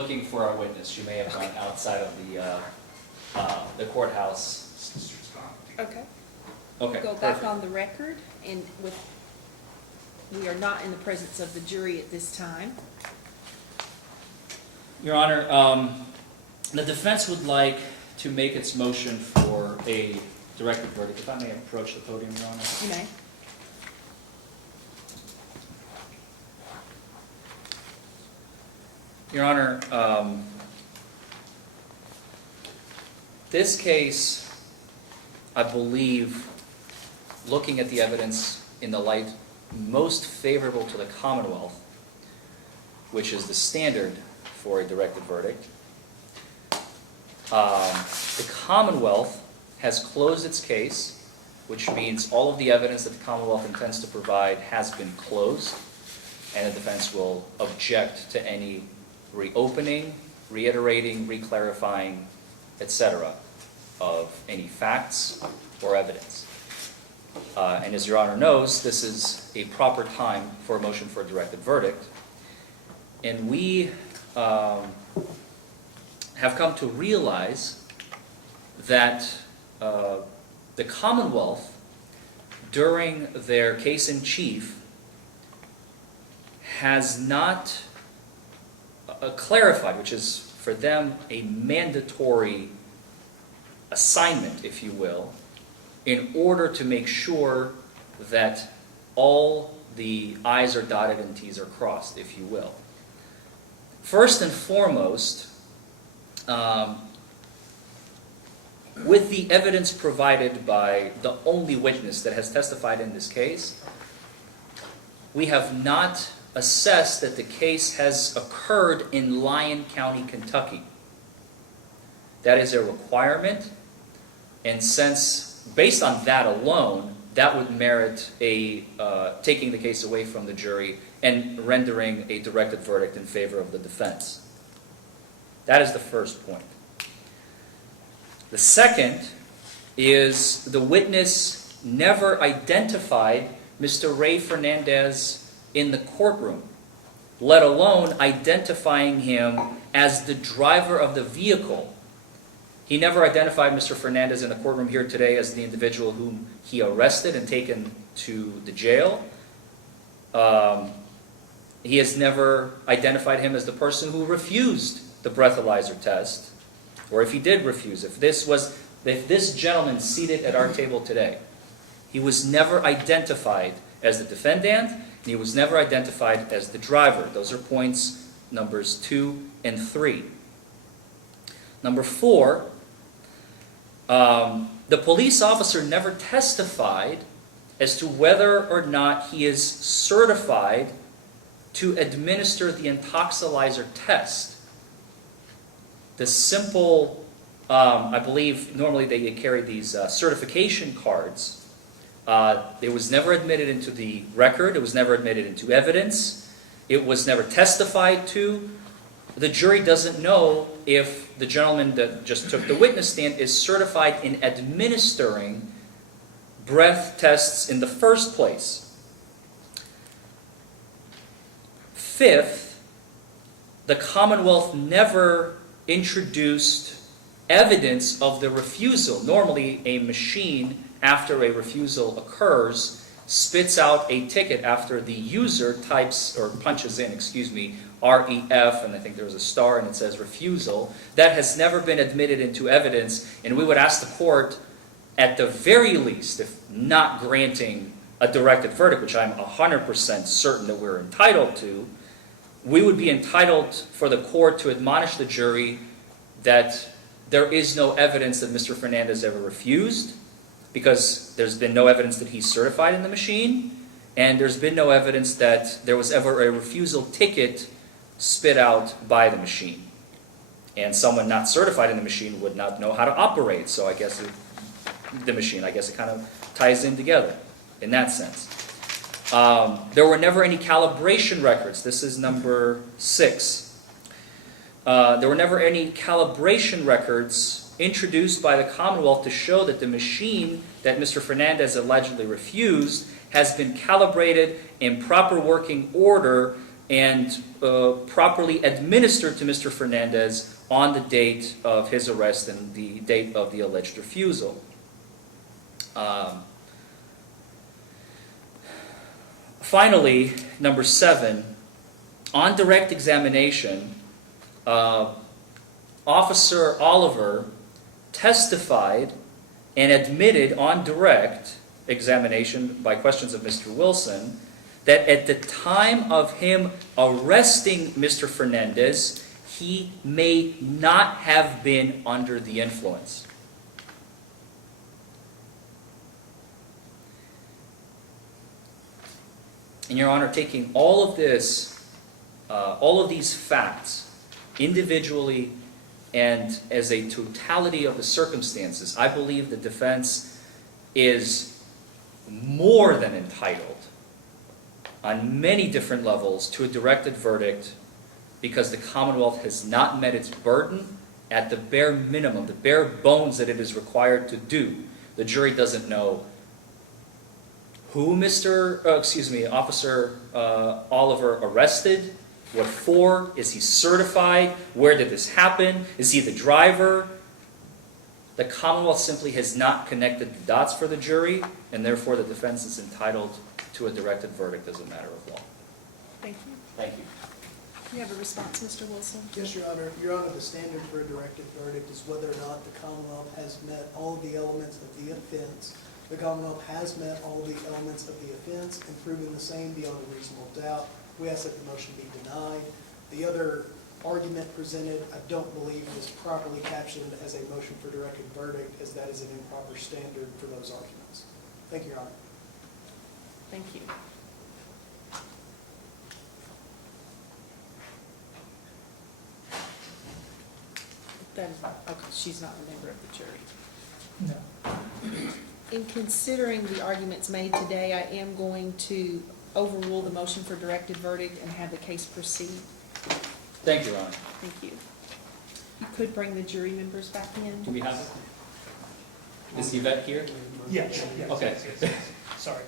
looking for our witness. She may have gone outside of the courthouse. Okay. Okay, Go back perfect. on the record, and we are not in the presence of the jury at this time. Your Honor, the defense would like to make its motion for a directed verdict. If I may approach the podium, Your Honor. You may. Your Honor, this case, I believe, looking at the evidence in the light most favorable to the Commonwealth, which is the standard for a directed verdict, the Commonwealth has closed its case, which means all of the evidence that the Commonwealth intends to provide has been closed, and the defense will object to any reopening, reiterating, reclarifying, etc. of any facts or evidence. And as Your Honor knows, this is a proper time for a motion for a directed verdict. And we have come to realize that the Commonwealth, during their case in chief, has not clarified, which is for them a mandatory assignment, if you will, in order to make sure that all the I's are dotted and T's are crossed, if you will. First and foremost, with the evidence provided by the only witness that has testified in this case, we have not assessed that the case has occurred in Lyon County, Kentucky. That is a requirement, and since, based on that alone, that would merit taking the case away from the jury and rendering a directed verdict in favor of the defense. That is the first point. The second is the witness never identified Mr. Ray Fernandez in the courtroom, let alone identifying him as the driver of the vehicle. He never identified Mr. Fernandez in the courtroom here today as the individual whom he arrested and taken to the jail. He has never identified him as the person who refused the breathalyzer test, or if he did refuse. If this gentleman seated at our table today, he was never identified as the defendant, and he was never identified as the driver. Those are points numbers 2 and 3. Number 4, the police officer never testified as to whether or not he is certified to administer the intoxilizer test. The simple, I believe normally they carry these certification cards. It was never admitted into the record. It was never admitted into evidence. It was never testified to. The jury doesn't know if the gentleman that just took the witness stand is certified in administering breath tests in the first place. Fifth, the Commonwealth never introduced evidence of the refusal. Normally, a machine, after a refusal occurs, spits out a ticket after the user types or punches in, REF, and I think there's a star and it says refusal. That has never been admitted into evidence, and we would ask the court, at the very least, if not granting a directed verdict, which I'm 100% certain that we're entitled to, we would be entitled for the court to admonish the jury that there is no evidence that Mr. Fernandez ever refused, because there's been no evidence that he's certified in the machine, and there's been no evidence that there was ever a refusal ticket spit out by the machine. And someone not certified in the machine would not know how to operate, so I guess it kind of ties in together in that sense. There were never any calibration records. This is number 6. There were never any calibration records introduced by the Commonwealth to show that the machine that Mr. Fernandez allegedly refused has been calibrated in proper working order and properly administered to Mr. Fernandez on the date of his arrest and the date of the alleged refusal. Finally, number 7, on direct examination, Officer Oliver testified and admitted on direct examination by questions of Mr. Wilson that at the time of him arresting Mr. Fernandez, he may not have been under the influence. And Your Honor, taking all of this, all of these facts individually and as a totality of the circumstances, I believe the defense is more than entitled on many different levels to a directed verdict because the Commonwealth has not met its burden at the bare minimum, the bare bones that it is required to do. The jury doesn't know who Officer Oliver arrested, what for, is he certified, where did this happen, is he the driver? The Commonwealth simply has not connected the dots for the jury, and therefore the defense is entitled to a directed verdict as a matter of law. Thank you. Thank you. You have a response, Mr. Wilson? Yes, Your Honor. Your Honor, the standard for a directed verdict is whether or not the Commonwealth has met all of the elements of the offense. The Commonwealth has met all of the elements of the offense and proven the same beyond a reasonable doubt. We ask that the motion be denied. The other argument presented, I don't believe is properly captioned as a motion for directed verdict, as that is an improper standard for those arguments. Thank you, Your Honor. Thank you. That is, okay, she's not a member of the jury. No. In considering the arguments made today, I am going to overrule the motion for directed verdict and have the case proceed. Thank you, Your Honor. Thank you. You could bring the jury members back in. Do we have it? Is Yvette here? Yes. Okay. Sorry.